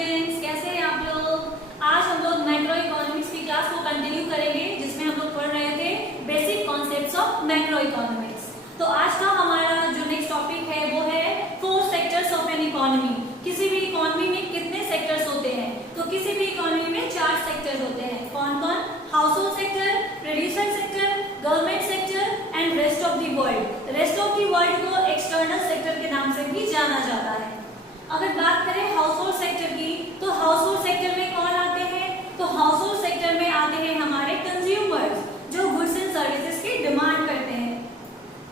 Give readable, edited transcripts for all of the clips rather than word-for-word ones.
Students, कैसे हैं आप लोग। आज हम लोग मैक्रो इकोनॉमिक्स की क्लास को कंटिन्यू करेंगे जिसमें हम लोग पढ़ रहे थे basic concepts of macro economics. तो आज का हमारा जो नेक्स्ट टॉपिक है वो है 4 सेक्टर्स ऑफ एन इकोनॉमी। किसी भी इकोनॉमी में कितने सेक्टर्स होते हैं? तो किसी भी इकोनॉमी में 4 सेक्टर्स होते हैं। कौन कौन? House hold sector, producer sector, government sector and rest of the world. Rest of the world को एक्सटर्नल सेक्टर के नाम से भी जाना जाता है। अगर बात करें हाउस होल्ड सेक्टर की, तो हाउस होल्ड सेक्टर में कौन आते हैं? तो हाउस होल्ड सेक्टर में आते हैं हमारे कंज्यूमर्स जो गुड्स एंड सर्विसेज की डिमांड करते हैं।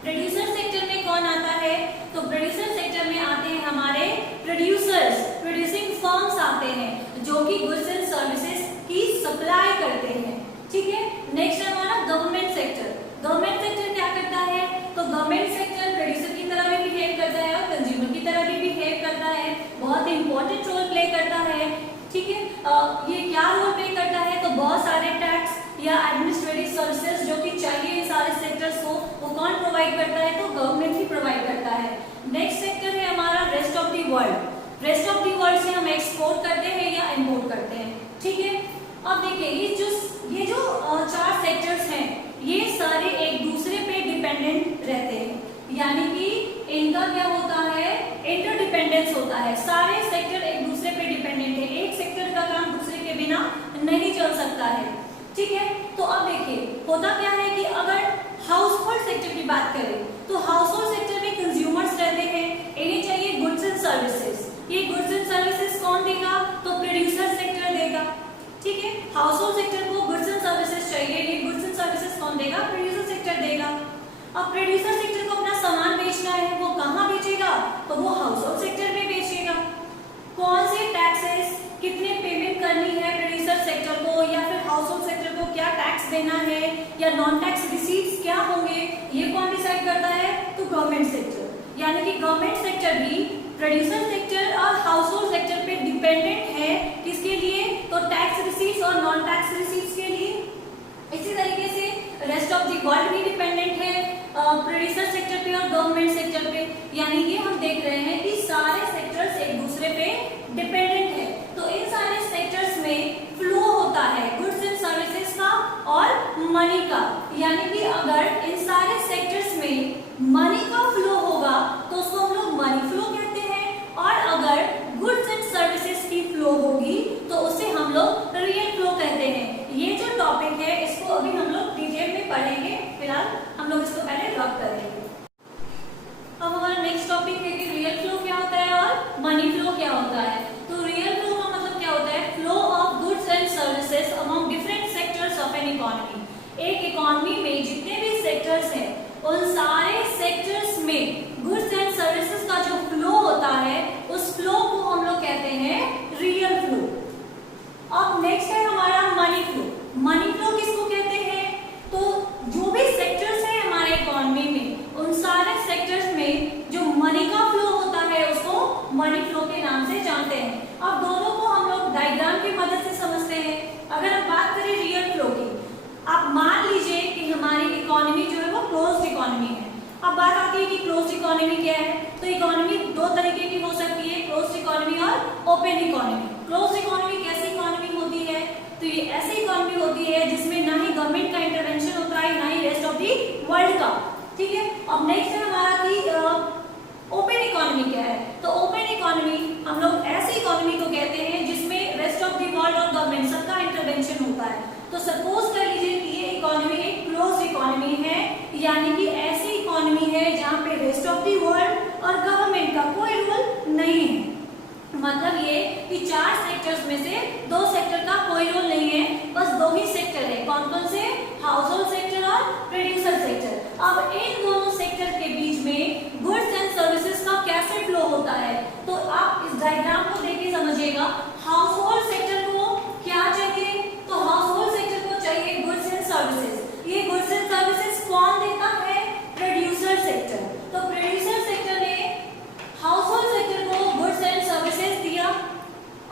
प्रोड्यूसर सेक्टर में कौन आता है? तो प्रोड्यूसर सेक्टर में आते हैं हमारे प्रोड्यूसर्स, प्रोड्यूसिंग फर्म्स आते हैं जो कि गुड्स एंड सर्विसेज की सप्लाई करते हैं। ठीक है। नेक्स्ट है हमारा गवर्नमेंट सेक्टर। गवर्नमेंट सेक्टर क्या करता है? तो गवर्नमेंट सेक्टर प्रोड्यूसर की तरह भी बिहेव करता है और कंज्यूमर की तरह भी बिहेव करता है। बहुत इंपॉर्टेंट रोल प्ले करता है। ठीक है। ये क्या रोल प्ले करता है? तो बहुत सारे टैक्स या एडमिनिस्ट्रेटिव सर्विसेज जो कि चाहिए इन सारे सेक्टर्स को, वो कौन प्रोवाइड करता है? तो गवर्नमेंट ही प्रोवाइड करता है। नेक्स्ट सेक्टर है हमारा rest of the world. Rest of the world से हम एक्सपोर्ट करते हैं या इंपोर्ट करते हैं। ठीक है। अब देखिए ये जो 4 सेक्टर्स हैं ये सारे एक दूसरे पे डिपेंडेंट रहते हैं, यानी कि इनका क्या होता है? इंटरडिपेंडेंस होता है। सारे सेक्टर एक दूसरे पे डिपेंडेंट है। एक सेक्टर का काम दूसरे के बिना नहीं चल सकता है। ठीक है। तो अब देखिए होता क्या है कि अगर हाउस होल्ड सेक्टर की बात करें तो हाउस होल्ड सेक्टर में कंज्यूमर्स रहते हैं, इन्हें चाहिए गुड्स एंड सर्विसेज। ये गुड्स एंड सर्विसेज कौन देगा? तो प्रोड्यूसर सेक्टर देगा। ठीक है। हाउस होल्ड सेक्टर को गुड्स एंड सर्विसेज चाहिए, ये गुड्स एंड सर्विसेज कौन देगा? प्रोड्यूसर सेक्टर देगा। अब प्रोड्यूसर सेक्टर को अपना सामान बेचना है, वो कहाँ बेचेगा? तो वो हाउस होल्ड सेक्टर में बेचेगा। कौन से टैक्सेस कितने पेमेंट करनी है प्रोड्यूसर सेक्टर को या फिर हाउस होल्ड सेक्टर को क्या टैक्स देना है या नॉन टैक्स रिसीट्स क्या होंगे, ये कौन डिसाइड करता है? तो गवर्नमेंट सेक्टर। यानी कि गवर्नमेंट सेक्टर भी प्रोड्यूसर सेक्टर और हाउस होल्ड सेक्टर पे डिपेंडेंट है। किसके लिए? तो टैक्स रिसीट्स और नॉन टैक्स रिसीट्स के लिए। इसी तरीके से रेस्ट ऑफ द वर्ल्ड भी डिपेंडेंट है प्रोड्यूसर सेक्टर पे और गवर्नमेंट सेक्टर पे। यानी ये हम देख रहे हैं कि सारे सेक्टर्स एक दूसरे पे डिपेंडेंट है। तो इन सारे सेक्टर्स में फ्लो होता है गुड्स एंड सर्विसेज का और मनी का। यानी कि अगर इन सारे सेक्टर्स में मनी का फ्लो होगा तो उसको हम लोग मनी फ्लो कहते हैं, और अगर गुड्स एंड सर्विसेज की फ्लो होगी तो उसे हम लोग रियल फ्लो कहते हैं। ये जो टॉपिक है इसको अभी हम लोग डिटेल में पढ़ेंगे, फिलहाल हम लोग इसको पहले ड्रॉप करेंगे। अब हमारा नेक्स्ट टॉपिक है कि रियल फ्लो क्या होता है और मनी फ्लो क्या होता है। तो रियल फ्लो का मतलब क्या होता है? Flow of goods and services among different sectors of an economy. एक इकोनॉमी में जितने भी सेक्टर्स हैं उन सारे सेक्टर्स में गुड्स एंड सर्विसेज का जो फ्लो होता है उस फ्लो को हम लोग कहते हैं रियल फ्लो। अब नेक्स्ट है हमारा मनी फ्लो। मनी फ्लो किसको कहते हैं? तो जो भी सेक्टर्स हैं हमारे इकोनॉमी में उन सारे सेक्टर्स में जो मनी का फ्लो होता है उसको मनी फ्लो के नाम से जानते हैं। अब दोनों को हम लोग डायग्राम की मदद से समझते हैं। अगर हम बात करें रियल फ्लो की, आप मान लीजिए कि हमारी इकोनॉमी जो है वो क्लोज्ड इकोनॉमी है। अब बात आती है कि क्लोज्ड इकोनॉमी क्या है। तो इकोनॉमी 2 तरीके की हो सकती है, क्लोज्ड इकोनॉमी और ओपन इकोनॉमी। क्लोज्ड इकोनॉमी कैसी इकोनॉमी होती है? तो ये ऐसी इकोनॉमी होती है जिसमें ना ही गवर्नमेंट का इंटरवेंशन होता है ना ही रेस्ट ऑफ दी वर्ल्ड का। ठीक है। अब नेक्स्ट है हमारा कि ओपन इकोनॉमी क्या है। तो ओपन इकोनॉमी हम लोग ऐसी इकोनॉमी को कहते हैं जिसमें रेस्ट ऑफ दी वर्ल्ड और गवर्नमेंट सबका इंटरवेंशन होता है। तो सपोज कर लीजिए कि ये इकोनॉमी एक क्लोज्ड इकोनॉमी है, यानी कि ऐसी इकोनॉमी है जहाँ पे रेस्ट ऑफ दी वर्ल्ड और गवर्नमेंट का कोई रोल नहीं है। मतलब ये कि 4 सेक्टर्स में से 2 सेक्टर का कोई रोल नहीं है, बस 2 ही सेक्टर है। कौन कौन से? हाउस होल्ड सेक्टर और प्रोड्यूसर सेक्टर। अब इन दोनों सेक्टर के बीच में गुड्स एंड सर्विसेज का कैसे फ्लो होता है? तो आप इस डायग्राम को देख के समझिएगा। हाउस होल्ड सेक्टर को क्या चाहिए? तो हाउस होल्ड सेक्टर को चाहिए गुड्स एंड सर्विसेज। ये गुड्स एंड सर्विसेज कौन देता है? Producer sector. तो प्रोड्यूसर सेक्टर ने हाउस होल्ड सेक्टर को गुड्स एंड सर्विसेज दिया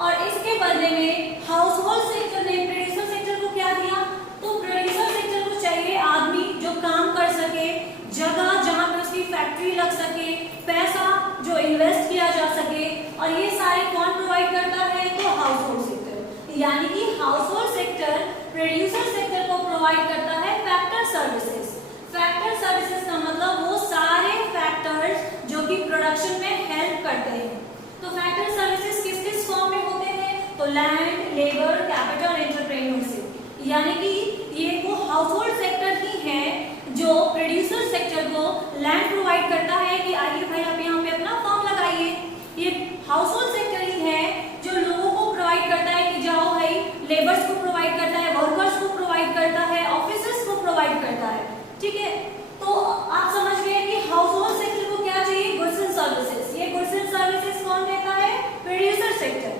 और इसके बदले में हाउस होल्ड सेक्टर ने प्रोड्यूसर सेक्टर को क्या दिया? तो प्रोड्यूसर सेक्टर को चाहिए आदमी जो काम कर सके, जगह जहां पे उसकी फैक्ट्री लग सके, पैसा जो इन्वेस्ट किया जा सके, और ये सारे कौन प्रोवाइड करता है? तो house hold sector producer sector को प्रोवाइड करता है फैक्टर सर्विसेज। फैक्टर सर्विसेज का मतलब वो सारे फैक्टर्स जो कि प्रोडक्शन में हेल्प करते हैं। तो फैक्टर सर्विसेज किस किस फॉर्म में होते हैं? तो लैंड, लेबर, कैपिटल, एंटरप्रेन्योरशिप, यानी कि ये वो हाउस होल्ड सेक्टर ही है जो प्रोड्यूसर सेक्टर को लैंड प्रोवाइड करता है कि आइए भाई आप यहाँ पे अपना फॉर्म लगाइए। ये हाउस होल्ड सेक्टर ही है जो लोगों को प्रोवाइड करता है कि जाओ भाई, लेबर्स को प्रोवाइड करता है, वर्कर्स को प्रोवाइड करता है, ऑफिसर्स को प्रोवाइड करता है। ठीक है, तो आप समझ गए कि हाउस होल्ड सेक्टर को क्या चाहिए? Goods and services. ये गुड्स एंड सर्विसेज कौन देता है? Producer sector.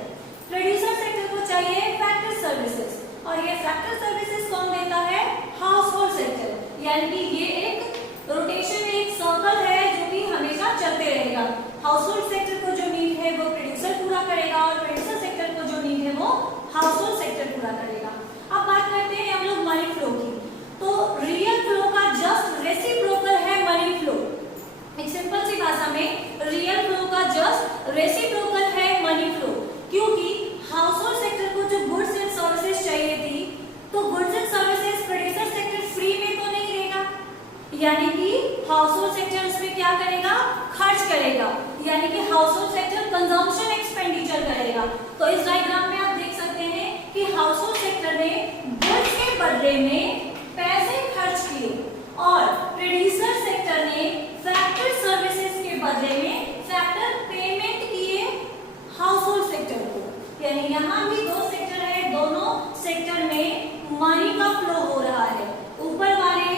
प्रोड्यूसर सेक्टर को चाहिए फैक्टर सर्विसेज, और ये फैक्टर सर्विसेज कौन देता है? House hold sector. यानी कि ये एक रोटेशन, एक सर्कल है जो कि हमेशा चलते रहेगा। हाउस होल्ड सेक्टर को जो नीड है वो प्रोड्यूसर पूरा करेगा, और प्रोड्यूसर सेक्टर को जो नीड है वो हाउस होल्ड सेक्टर पूरा करेगा। अब बात करते हैं हम लोग मनी फ्लो की। तो रियल फ्लो का जस्ट रेसिप्रोकल है मनी फ्लो। एक सिंपल सी भाषा में रियल फ्लो का जस्ट रेसिप्रोकल है मनी फ्लो, क्योंकि हाउस होल्ड सेक्टर को जो गुड्स एंड सर्विसेज चाहिए थी, तो goods and services producer sector free में तो नहीं देगा, यानी कि हाउस होल्ड सेक्टर उसमें क्या करेगा? खर्च करेगा, यानी कि house hold sector consumption expenditure करेगा। तो इस डायग्राम में आप देख सकते हैं कि हाउस होल्ड सेक्टर ने गुड्स के बदले में पैसे खर्च किए, और प्रोड्यूसर सेक्टर ने फैक्टर सर्विसेज के बदले में फैक्टर पेमेंट किए हाउस होल्ड सेक्टर को। यानी यहाँ भी दो सेक्टर है, दोनों सेक्टर में मनी का फ्लो हो रहा है। ऊपर वाले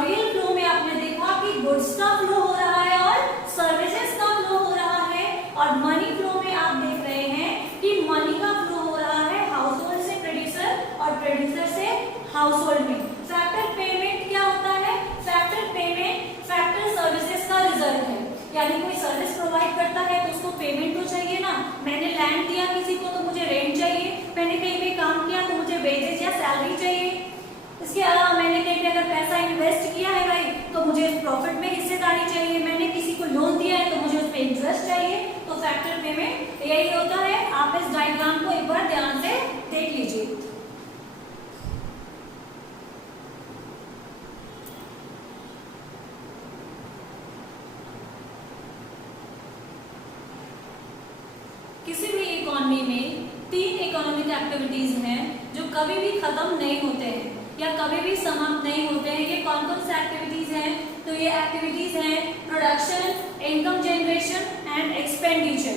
रियल फ्लो में आपने देखा कि गुड्स का फ्लो हो रहा है और सर्विसेज का फ्लो हो रहा है, और मनी फ्लो में आप देख रहे हैं कि मनी का फ्लो हो रहा है हाउस होल्ड से प्रोड्यूसर और प्रोड्यूसर से हाउस होल्ड में। फैक्टर पेमेंट क्या होता है? फैक्टर पेमेंट फैक्टर सर्विसेज का रिजल्ट है, यानी कोई सर्विस प्रोवाइड करता है तो उसको पेमेंट तो चाहिए ना। मैंने लैंड दिया किसी को तो मुझे रेंट चाहिए, मैंने कहीं पे काम किया तो मुझे वेजेस या सैलरी चाहिए। इसके अलावा मैंने कहीं पे अगर पैसा इन्वेस्ट किया है भाई तो मुझे प्रॉफिट में हिस्सेदारी चाहिए, मैंने किसी को लोन दिया है तो मुझे उस पर इंटरेस्ट चाहिए। तो फैक्टर पेमेंट यही होता है। आप इस डायग्राम को एक बार ध्यान से देख लीजिए। किसी भी इकोनॉमी में तीन इकोनॉमिक एक्टिविटीज हैं जो कभी भी खत्म नहीं होते हैं या कभी भी समाप्त नहीं होते हैं। ये कौन कौन सी एक्टिविटीज हैं? तो ये एक्टिविटीज हैं production, income generation and expenditure.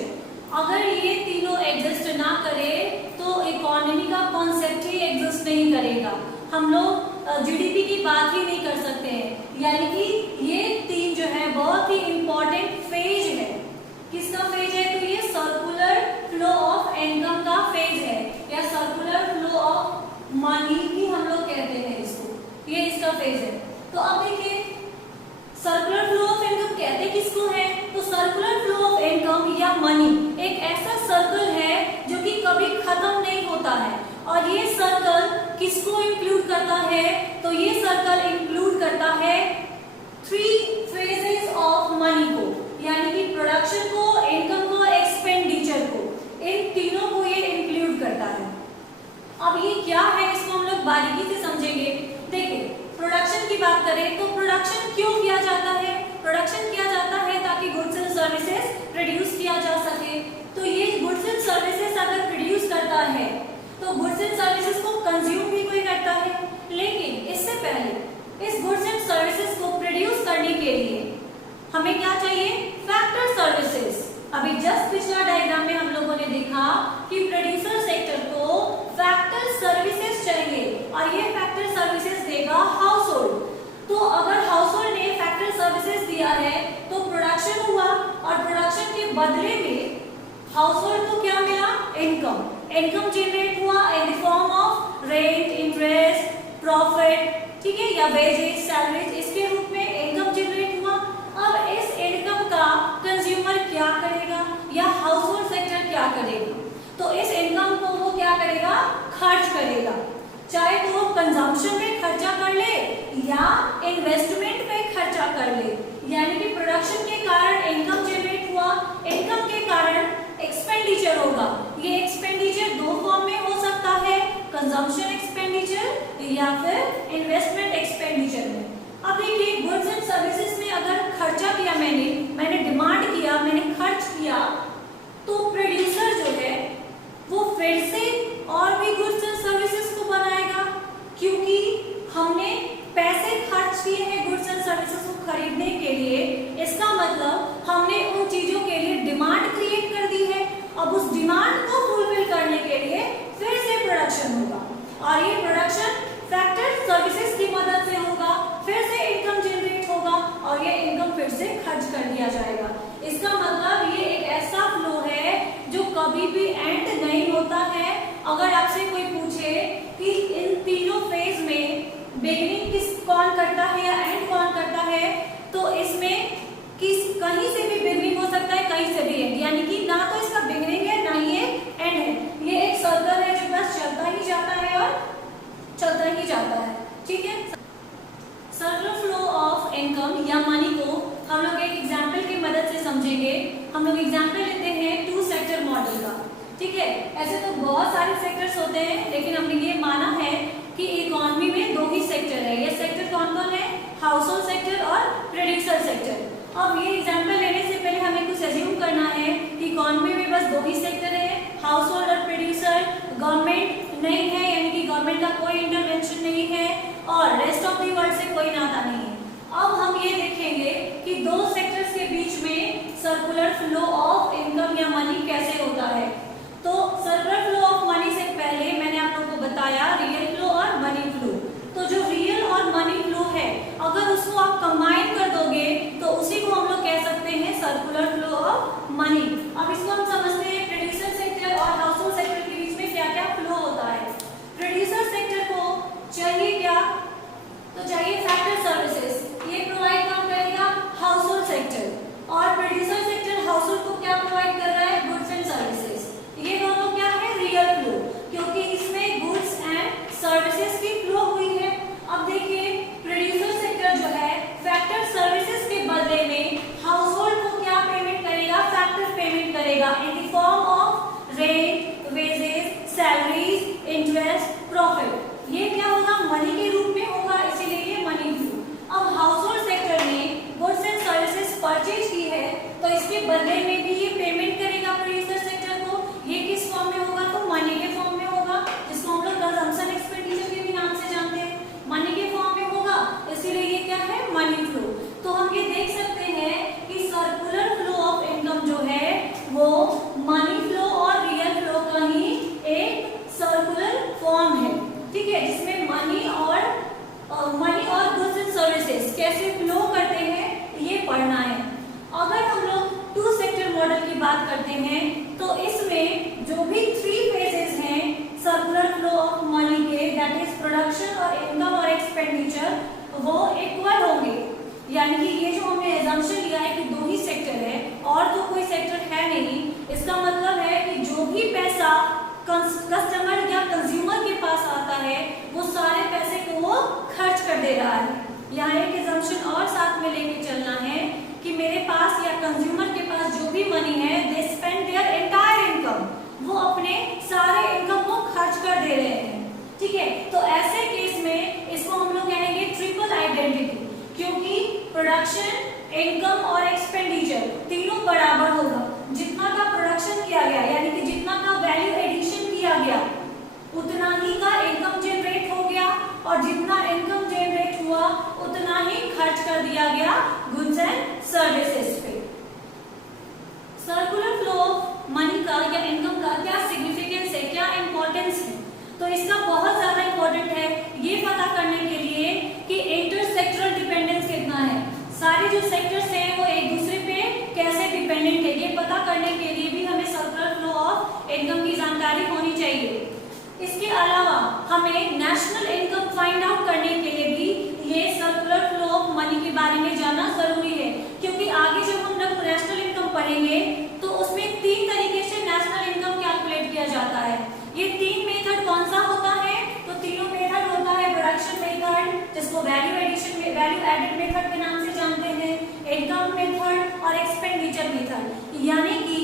अगर ये तीनों एग्जिस्ट ना करे तो इकोनॉमी का कॉन्सेप्ट ही एग्जिस्ट नहीं करेगा। हम लोग जीडीपी की बात ही नहीं कर सकते हैं। यानी कि ये तीन जो है बहुत ही इंपॉर्टेंट फेज है। किसका फेज है? तो ये सर्कुलर फ्लो ऑफ इनकम का फेज है, या सर्कुलर फ्लो ऑफ मनी भी हम लोग कहते हैं इसको। ये इसका फेज है। तो अब देखिए, सर्कुलर फ्लो ऑफ इनकम कहते किसको है? तो सर्कुलर फ्लो ऑफ इनकम या मनी एक ऐसा सर्कल है जो कि कभी खत्म नहीं होता है। और ये सर्कल किसको इंक्लूड करता है? तो ये सर्कल इंक्लूड करता है थ्री फेजेस ऑफ मनी को, यानी कि प्रोडक्शन को, इनकम को, एक्सपेंडिचर को। इन तीनों को ये इंक्लूड करता है। अब ये क्या है इसको हम लोग बारीकी से समझेंगे। देखिए, प्रोडक्शन की बात करें तो प्रोडक्शन क्यों किया जाता है? प्रोडक्शन किया जाता है ताकि गुड्स एंड सर्विसेज प्रोड्यूस किया जा सके। तो ये गुड्स एंड सर्विसेज अगर प्रोड्यूस करता है तो गुड्स एंड सर्विसेज को कंज्यूम भी कोई करता है। लेकिन इससे पहले इस गुड्स एंड सर्विसेज को प्रोड्यूस करने के लिए हमें क्या चाहिए? Factor services. अभी जस्ट पिछला डायग्राम में हम लोगों ने देखा कि प्रोड्यूसर सेक्टर को फैक्टर सर्विसेज चाहिए, और ये फैक्टर सर्विसेज देगा हाउस होल्ड। तो अगर हाउस होल्ड ने फैक्टर सर्विसेज दिया है तो प्रोडक्शन हुआ, और प्रोडक्शन के बदले में हाउस होल्ड को क्या मिला? इनकम। इनकम जनरेट हुआ in the form of rent, interest, profit, ठीक है, या वेजेस, सैलरीज, इसके रूप में इनकम जनरेट हुआ। अब इस इनकम का कंज्यूमर क्या करेगा या हाउस होल्ड सेक्टर क्या करेगा? तो इस इनकम को वो क्या करेगा? खर्च करेगा। चाहे तो वो कंजम्पशन पे खर्चा कर ले या इन्वेस्टमेंट पे खर्चा कर ले। यानी कि प्रोडक्शन के कारण इनकम जनरेट हुआ, इनकम के कारण एक्सपेंडिचर होगा। ये एक्सपेंडिचर दो फॉर्म में हो सकता है, या फिर इन्वेस्टमेंट एक्सपेंडिचर में। अब देखिए गुड्स एंड सर्विसेज में अगर खर्चा किया मैंने डिमांड किया, मैंने खर्च किया, तो प्रोड्यूसर जो है वो फिर से और भी गुड्स एंड सर्विसेज को बनाएगा, क्योंकि हमने पैसे खर्च किए हैं गुड्स एंड सर्विसेज को खरीदने के लिए। इसका मतलब हमने उन चीजों के लिए डिमांड क्रिएट कर दी है। अब उस डिमांड को फुलफिल करने के लिए फिर से प्रोडक्शन होगा, और ये प्रोडक्शन फैक्टर सर्विसेज की मदद से होगा, फिर से इनकम जनरेट होगा और ये इनकम फिर से खर्च कर दिया जाएगा। इसका मतलब ये एक ऐसा फ्लो है जो कभी भी एंड नहीं होता है। अगर आपसे कोई पूछे कि इन तीनों फेज में बिगिनिंग कौन करता है या एंड कौन करता है, तो इसमें कहीं से भी बिगिनिंग हो सकता है, कहीं से भी एंड, यानी कि ना तो इसका बिगिनिंग है ना ही एंड है। ये एक सर्कल है जो बस चलता ही जाता है और चलता ही जाता है। ठीक है, सर्कुलर फ्लो ऑफ इनकम या मनी को हम लोग एक एग्जाम्पल की मदद से समझेंगे। हम लोग एग्जाम्पल लेते हैं 2 सेक्टर मॉडल का। ठीक है, ऐसे तो बहुत सारे सेक्टर्स होते हैं, लेकिन हमने ये माना है कि इकोनॉमी में 2 ही सेक्टर है। ये सेक्टर कौन कौन है? हाउस होल्ड सेक्टर और प्रोड्यूसर सेक्टर। अब ये एग्जाम्पल लेने से पहले हमें कुछ एज्यूम करना है कि इकोनॉमी में बस 2 ही सेक्टर है, हाउस होल्ड और प्रोड्यूसर। गवर्नमेंट नहीं है, यानी कि गवर्नमेंट का कोई इंटरवेंशन नहीं है, और रेस्ट ऑफ द वर्ल्ड से कोई नाता नहीं है। अब हम ये देखेंगे कि 2 सेक्टर्स के बीच में सर्कुलर फ्लो ऑफ इनकम या मनी कैसे होता है। तो सर्कुलर फ्लो ऑफ मनी से पहले मैंने आप लोगों को बताया रियल फ्लो और मनी फ्लो। तो जो रियल और मनी फ्लो है, अगर उसको आप कंबाइन कर दोगे तो उसी को हम लोग कह सकते हैं सर्कुलर फ्लो ऑफ मनी। अब इसको हम समझते हैं प्रोड्यूसर सेक्टर और हाउस होल्ड सेक्टर के बीच में क्या क्या फ्लो होता है। प्रोड्यूसर सेक्टर को चाहिए क्या? तो चाहिए फैक्टर सर्विसेज, ये प्रोवाइड कौन करेगा? House hold sector. और प्रोड्यूसर सेक्टर हाउस होल्ड को क्या प्रोवाइड कर रहा है? Goods and services. ये दोनों क्या है? रियल फ्लो, क्योंकि इसमें गुड्स एंड सर्विसेज की फ्लो हुई है। अब देखिए प्रोड्यूसर सेक्टर जो है फैक्टर सर्विसेज के बदले में हाउस होल्ड को क्या पेमेंट करेगा? फैक्टर पेमेंट करेगा in the form of rent, wages, salaries, interest, profit. ये क्या होगा? मनी के रूप में होगा, इसीलिए ये मनी फ्लो। अब हाउस होल्ड सेक्टर ने गुड्स एंड सर्विसेज परचेज की है, तो इसके बदले में भी ये पेमेंट करेगा प्रोड्यूसर सेक्टर को। ये किस फॉर्म में होगा? तो मनी के फॉर्म में होगा, जिसको हम लोग कंजम्पशन एक्सपेंडिचर के भी नाम से जानते हैं। मनी के फॉर्म में होगा, इसीलिए ये क्या है? Money flow. तो हम ये देख सकते हैं कि सर्कुलर फ्लो ऑफ इनकम जो है वो मनी फ्लो और रियल फ्लो का ही एक सर्कुलर फॉर्म है। ठीक है, जिसमें मनी और गुड्स एंड सर्विसेज कैसे फ्लो करते हैं ये पढ़ना है। अगर हम लोग 2 सेक्टर मॉडल की बात करते हैं तो इसमें जो भी 3 फेजेस हैं सर्कुलर फ्लो ऑफ मनी के, दैट इज प्रोडक्शन और इनकम और एक्सपेंडिचर, वो इक्वल होंगे। यानी कि ये जो हमने एजम्पशन लिया है कि 2 ही सेक्टर है और तो कोई सेक्टर है नहीं, इसका मतलब है कि जो भी पैसा कस्टमर या कंज्यूमर के पास आता है वो सारे पैसे को वो खर्च कर दे रहा है। यहाँ एक एजम्पशन और साथ में लेके चलना है कि मेरे पास या कंज्यूमर के पास जो भी मनी है, they spend their entire income, वो अपने सारे इनकम को खर्च कर दे रहे हैं। ठीक है, तो ऐसे केस में इसको हम लोग कहेंगे ट्रिपल आइडेंटिटी, क्योंकि प्रोडक्शन, इनकम और एक्सपेंडिचर तीनों बराबर होगा। जितना का प्रोडक्शन किया गया, यानी कि जितना का वैल्यू एडिशन किया गया, उतना ही का इनकम जनरेट हो गया, और जितना इनकम जनरेट हुआ उतना ही खर्च कर दिया गया गुड्स एंड सर्विसेज पे। सर्कुलर फ्लो ऑफ मनी का या इनकम का क्या सिग्निफिकेंस है, क्या इंपॉर्टेंस है? तो इसका बहुत ज्यादा इंपॉर्टेंट है ये पता करने के लिए कि इंटरसेक्टरल डिपेंडेंस कितना है। सारे जो सेक्टर्स हैं वो एक दूसरे पे कैसे डिपेंडेंट है, ये पता करने के लिए भी हमें सर्कुलर फ्लो ऑफ इनकम की जानकारी होनी चाहिए। इसके अलावा हमें नेशनल इनकम फाइंड आउट करने के लिए भी ये सर्कुलर फ्लो ऑफ मनी के बारे में जानना जरूरी है, क्योंकि आगे जब हम लोग नेशनल इनकम पढ़ेंगे तो उसमें 3 तरीके से नेशनल इनकम कैलकुलेट किया जाता है। ये 3 मेथड कौन सा होता है? तो तीनों मेथड होता है प्रोडक्शन मेथड, जिसको वैल्यू एडेड मेथड के नाम से जानते हैं, इनकम मेथड और एक्सपेंडिचर मेथड। यानी कि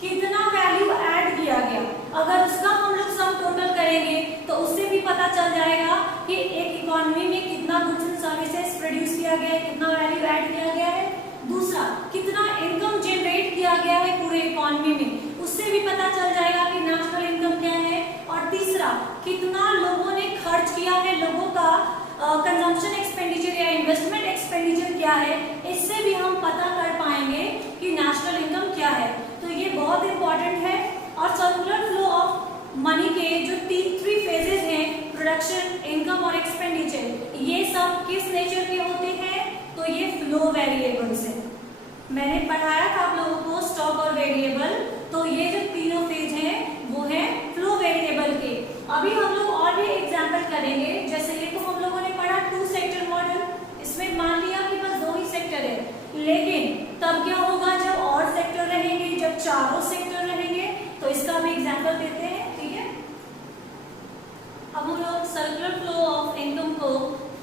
कितना वैल्यू ऐड किया गया, अगर उसका हम लोग सम टोटल करेंगे तो उससे भी पता चल जाएगा कि एक इकोनॉमी में कितना गुड्स एंड सर्विसेज प्रोड्यूस किया गया है, कितना वैल्यू ऐड किया गया है। दूसरा, कितना इनकम जनरेट किया गया है पूरे इकोनॉमी में, उससे भी पता चल जाएगा कि नेशनल इनकम क्या है। और तीसरा, कितना लोगों ने खर्च किया है, लोगों का कंजम्पशन एक्सपेंडिचर या इन्वेस्टमेंट एक्सपेंडिचर क्या है, इससे भी हम पता कर पाएंगे कि नेशनल इनकम क्या है। तो ये बहुत इंपॉर्टेंट है। और सर्कुलर फ्लो ऑफ मनी के जो 3 फेजेस हैं, प्रोडक्शन, इनकम और एक्सपेंडिचर, ये सब किस नेचर के होते हैं? तो ये फ्लो वेरिएबल्स है। मैंने पढ़ाया था आप लोगों को स्टॉक और वेरिएबल, तो ये जो तीनों फेज हैं वो है फ्लो वेरिएबल के। अभी हम लोग और भी एग्जांपल करेंगे, जैसे ये तो हम लोगों ने पढ़ा 2 सेक्टर मॉडल, इसमें मान लिया कि बस 2 ही सेक्टर है, लेकिन तब क्या होगा जब और सेक्टर रहेंगे, जब चारों सेक्टर रहेंगे। तो इसका भी एग्जांपल देते हैं, ठीक है। अब हम लोग सर्कुलर फ्लो ऑफ इनकम को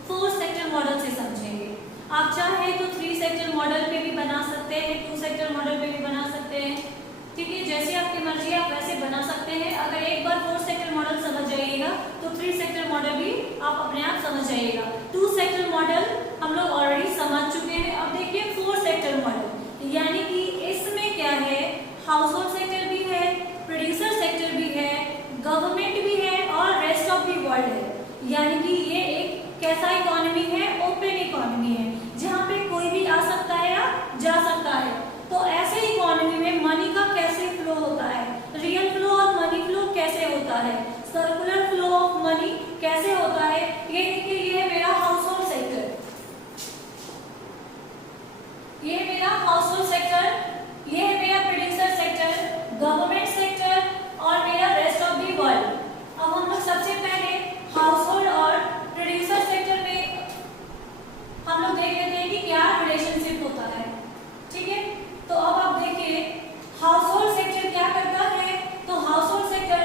4 सेक्टर मॉडल से समझेंगे। आप चाहे तो 3 सेक्टर मॉडल पे भी बना सकते हैं, 2 सेक्टर मॉडल पे भी बना सकते हैं, ठीक है, जैसे आपकी मर्जी आप वैसे बना सकते हैं। अगर एक बार 4 सेक्टर मॉडल समझ जाइएगा तो 3 सेक्टर मॉडल भी आप अपने आप समझ जाइएगा। 2 सेक्टर मॉडल हम लोग ऑलरेडी समझ चुके हैं। अब देखिए 4 सेक्टर मॉडल, यानी कि इसमें क्या है, हाउस होल्ड सेक्टर भी है, प्रोड्यूसर सेक्टर भी है, गवर्नमेंट भी है और रेस्ट ऑफ द वर्ल्ड है। यानी कि ये एक कैसा इकोनॉमी है, ओपन इकोनॉमी है, जहाँ पे कोई भी आ सकता है या जा सकता है। तो ऐसे इकोनॉमी में मनी का कैसे फ्लो होता है, रियल फ्लो और मनी फ्लो कैसे होता है, सर्कुलर फ्लो ऑफ मनी कैसे होता है। ये देखिए, ये है मेरा हाउस होल्ड सेक्टर, ये है मेरा हाउस होल्ड सेक्टर, ये है मेरा प्रोड्यूसर सेक्टर, गवर्नमेंट सेक्टर और मेरा रेस्ट ऑफ द वर्ल्ड। अब हम लोग सबसे पहले हाउस होल्ड और प्रोड्यूसर सेक्टर में हम लोग देख लेते हैं कि क्या रिलेशनशिप होता है, ठीक है। तो अब आप देखिए हाउस होल्ड सेक्टर क्या करता है, तो हाउस होल्ड सेक्टर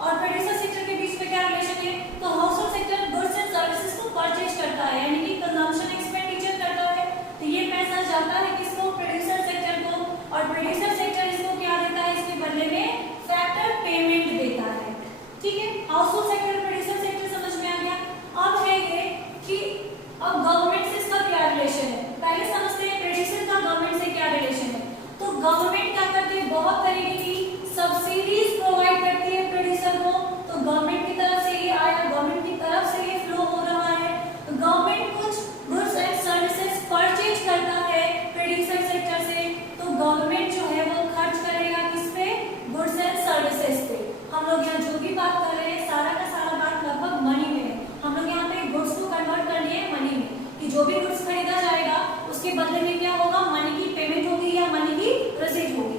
और प्रोड्यूसर सेक्टर के बीच में क्या रिलेशन है, तो house hold sector goods and services को परचेज करता है, यानी कि कंजम्पशन एक्सपेंडिचर करता है। तो ये पैसा जाता है किसको, प्रोड्यूसर सेक्टर को, और प्रोड्यूसर सेक्टर इसको क्या देता है, इसके बदले में फैक्टर पेमेंट देता है, ठीक है। House hold sector producer sector समझ में आ गया। अब है ये कि अब गवर्नमेंट से इसका क्या रिलेशन है, पहले समझते हैं प्रोड्यूसर का गवर्नमेंट से क्या रिलेशन है। तो गवर्नमेंट क्या करती है, बहुत तरीके की सब्सिडीज प्रोवाइड करती है प्रोड्यूसर को। तो गवर्नमेंट की तरफ से ये आया, गवर्नमेंट की तरफ से ये फ्लो हो रहा है। तो गवर्नमेंट कुछ गुड्स एंड सर्विसेज परचेज करता है प्रोड्यूसर सेक्टर से, तो गवर्नमेंट जो है वो खर्च करेगा किस पे, गुड्स एंड सर्विसेज पे। हम लोग यहाँ जो भी बात कर रहे हैं सारा का सारा बात लगभग मनी में है। हम लोग यहाँ पे गुड्स को कन्वर्ट कर लिए मनी में, कि जो भी गुड्स खरीदा जाएगा उसके बदले में क्या होगा, मनी की पेमेंट होगी या मनी की रिसीट होगी।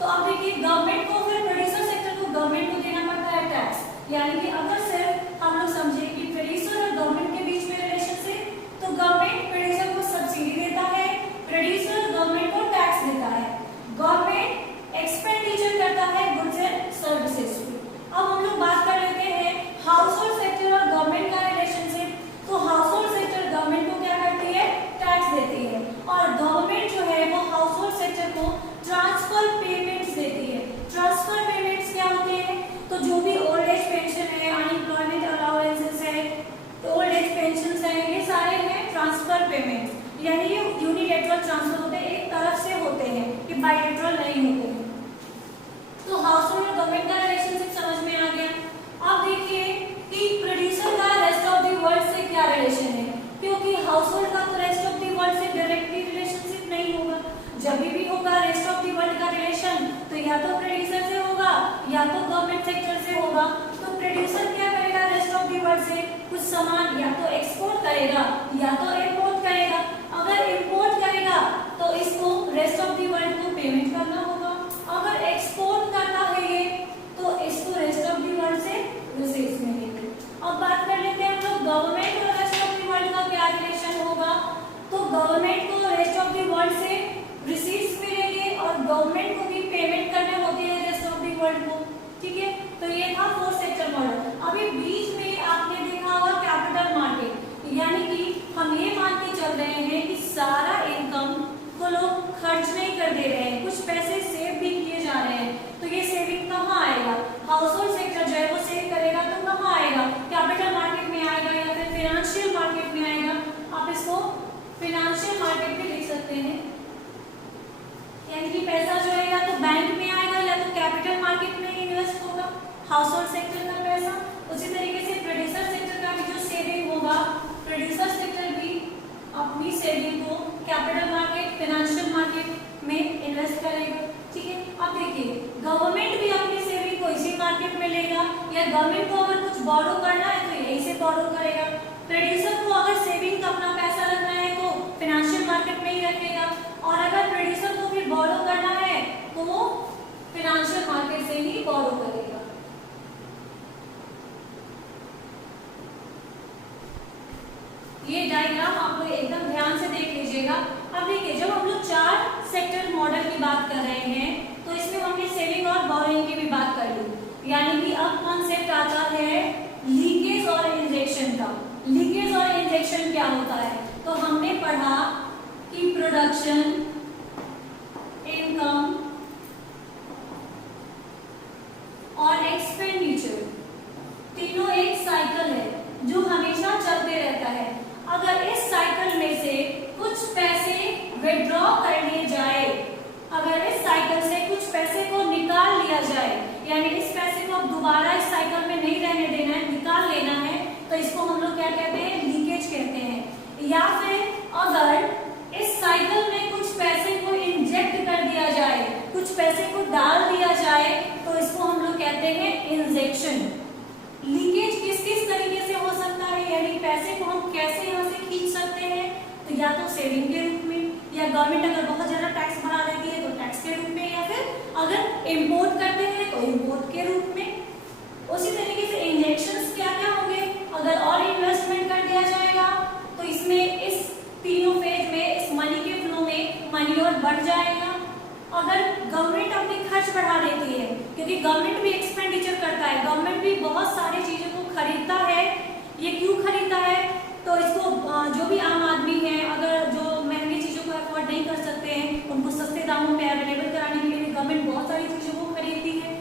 तो अब देखिए गवर्नमेंट को, फिर प्रोड्यूसर सेक्टर को गवर्नमेंट को देना पड़ता है टैक्स, यानी कि अगर सिर्फ हम लोग समझे कि प्रोड्यूसर और गवर्नमेंट के बीच में रिलेशनशिप, तो गवर्नमेंट प्रोड्यूसर को सब्सिडी देता है, प्रोड्यूसर गवर्नमेंट को टैक्स देता है, गवर्नमेंट एक्सपेंडिचर करता है गुड्स एंड सर्विसेज पे। अब हम लोग बात कर लेते हैं हाउस होल्ड सेक्टर और गवर्नमेंट का रिलेशनशिप। तो हाउस होल्ड सेक्टर गवर्नमेंट को क्या करती है, टैक्स देती है, और गवर्नमेंट जो है वो हाउस होल्ड सेक्टर को ट्रांसफर पेमेंट्स देती है। ट्रांसफर पेमेंट्स क्या होते हैं, तो जो भी ओल्ड एज पेंशन है, अनएम्प्लॉयमेंट अलाउंसेस है, ओल्ड एज पेंशन है, ये सारे हैं ट्रांसफर पेमेंट्स, यानी ये यूनिलैटरल ट्रांसफर होते हैं, एक तरफ से होते हैं, कि बायलैटरल नहीं होते हैं। तो हाउस होल्ड और गवर्नमेंट का रिलेशनशिप समझ में आ गया। अब देखिए कि प्रोड्यूसर का रेस्ट ऑफ द वर्ल्ड से क्या रिलेशन है, क्योंकि हाउस होल्ड का तो रेस्ट ऑफ द वर्ल्ड से डायरेक्टली रिलेशनशिप नहीं होगा। जब भी होगा रेस्ट ऑफ द वर्ल्ड का रिलेशन, तो या तो प्रोड्यूसर से होगा या तो गवर्नमेंट सेक्टर से होगा। तो प्रोड्यूसर क्या करेगा, रेस्ट ऑफ द वर्ल्ड से कुछ सामान या तो एक्सपोर्ट करेगा या तो इंपोर्ट करेगा। अगर इंपोर्ट करेगा तो इसको रेस्ट ऑफ द वर्ल्ड को पेमेंट करना होगा, अगर एक्सपोर्ट करना है ये तो इसको रेस्ट ऑफ द वर्ल्ड से रिसीव्स मिलेंगे। अब बात कर लेते हैं हम लोग गवर्नमेंट और रेस्ट ऑफ द वर्ल्ड का क्या रिलेशन होगा। तो गवर्नमेंट को रेस्ट ऑफ द वर्ल्ड से रिसीव्स मिलेंगे और गवर्नमेंट को भी पेमेंट करने होते हैं रेस्ट ऑफ द वर्ल्ड को, ठीक है। तो ये था 4 सेक्टर मॉडल। अभी बीच में आपने देखा होगा कैपिटल मार्केट, यानी कि हम ये मान के चल रहे हैं कि सारा इनकम को लोग खर्च नहीं कर दे रहे हैं, कुछ पैसे सेव भी किए जा रहे हैं। तो ये सेविंग कहाँ आएगा, हाउस होल्ड सेक्टर जो है वो सेव करेगा तो कहाँ आएगा, कैपिटल मार्केट में आएगा या फिर फाइनेंशियल मार्केट में आएगा। आप इसको फाइनेंशियल मार्केट में लिख सकते हैं, यानी कि पैसा जो है या तो बैंक में आएगा या तो कैपिटल मार्केट में इन्वेस्ट होगा, हाउस होल्ड सेक्टर का पैसा। उसी तरीके से प्रोड्यूसर सेक्टर का भी जो सेविंग होगा, प्रोड्यूसर सेक्टर भी अपनी सेविंग को कैपिटल मार्केट, फाइनेंशियल मार्केट में इन्वेस्ट करेगा। ठीक है, अब देखिए गवर्नमेंट भी अपनी सेविंग को इसी मार्केट में लेगा, या गवर्नमेंट को अगर कुछ बोरो करना है तो यहीं से बोरो करेगा। प्रोड्यूसर को अगर सेविंग का अपना पैसा रखना है तो फाइनेंशियल मार्केट में ही रखेगा, और अगर प्रोड्यूसर को फिर बोरो करना है तो वो फाइनेंशियल मार्केट से ही बोरो करेगा। ये डायग्राम आप लोग एकदम ध्यान से देख लीजिएगा। अब देखिए जब हम लोग 4 सेक्टर मॉडल की बात कर रहे हैं तो इसमें हमने सेविंग और बोरोइंग की भी बात कर ली, यानी कि अब कॉन्सेप्ट आता है लीकेज और इंजेक्शन का। लीकेज और इंजेक्शन क्या होता है? तो हमने पढ़ा कि प्रोडक्शन, इनकम और एक्सपेंडिचर तीनों एक साइकिल है जो हमेशा चलते रहता है। अगर इस साइकिल में से कुछ पैसे विड्रॉ कर लिए जाए, अगर इस साइकिल से कुछ पैसे को निकाल लिया जाए, यानी इस पैसे को अब दोबारा इस साइकिल में नहीं रहने देना है, निकाल लेना है, तो इसको हम लोग क्या कहते हैं? लीकेज कहते हैं। या फिर अगर इस साइकिल में कुछ पैसे को इंजेक्ट कर दिया जाए, कुछ पैसे को डाल दिया जाए, तो इसको हम लोग कहते हैं इंजेक्शन। लीकेज किस किस तरीके से हो सकता है, यानी पैसे को हम कैसे यहाँ से खींच सकते हैं? तो या तो सेविंग के रूप में, या गवर्नमेंट अगर बहुत ज्यादा टैक्स बढ़ा देती है तो टैक्स के रूप में, या फिर अगर इंपोर्ट करते हैं तो इंपोर्ट के रूप में। उसी तरीके से इंजेक्शंस क्या क्या होंगे? अगर और इन्वेस्टमेंट कर दिया जाएगा तो इसमें इस तीनों फेज में इस मनी के फ्लो में मनी और बढ़ जाएगा। अगर गवर्नमेंट अपनी खर्च बढ़ा देती है, क्योंकि गवर्नमेंट भी एक्सपेंडिचर करता है, गवर्नमेंट भी बहुत सारी चीजों को खरीदता है। ये क्यों खरीदता है? तो इसको जो भी आम आदमी है, अगर जो महंगी चीजों को अफोर्ड नहीं कर सकते हैं, उनको सस्ते दामों में अवेलेबल कराने के लिए भी गवर्नमेंट बहुत सारी चीजों को खरीदती है।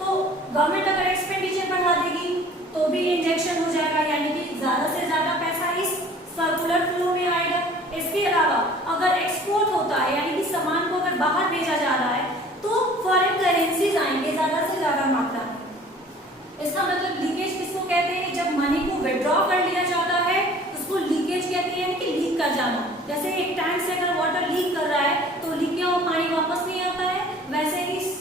तो गवर्नमेंट अगर एक्सपेंडिचर बढ़ा देगी तो भी इंजेक्शन हो जाएगा, यानी कि ज्यादा से ज्यादा पैसा इस सर्कुलर फ्लो में आएगा। इसके अलावा अगर एक्सपोर्ट होता है, यानी कि सामान को अगर बाहर भेजा जा रहा है, तो फॉरेन करेंसीज आएंगे ज्यादा से ज्यादा मात्रा में। इसका मतलब लीकेज किसको कहते हैं? जब मनी को विड्रॉ कर लिया जाता है उसको लीकेज कहते हैं, यानी कि लीक कर जाना। जैसे एक टैंक से अगर वाटर लीक कर रहा है तो लीक किया हुआ पानी वापस नहीं आता है, वैसे ही इस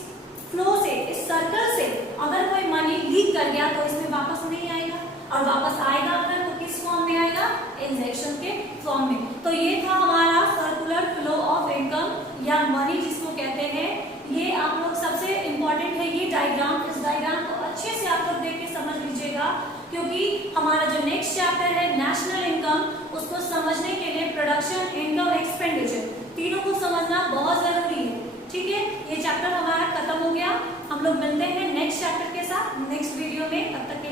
फ्लो से, इस सर्कल से अगर कोई मनी लीक कर गया तो इसमें वापस नहीं आएगा, और वापस आएगा अगर तो किस फॉर्म में आएगा? इंजेक्शन के फॉर्म में। तो ये था हमारा सर्कुलर फ्लो ऑफ इनकम या मनी जिसको कहते हैं। ये आप लोग सबसे इंपॉर्टेंट है ये डायग्राम। इस डायग्राम को अच्छे से आप लोग देख के समझ लीजिएगा, क्योंकि हमारा जो नेक्स्ट चैप्टर है नेशनल इनकम, उसको समझने के लिए प्रोडक्शन, इनकम, एक्सपेंडिचर तीनों को समझना बहुत जरूरी है। ठीक है, ये चैप्टर हमारा खत्म हो गया। हम लोग मिलते हैं नेक्स्ट चैप्टर के साथ नेक्स्ट वीडियो में। तब तक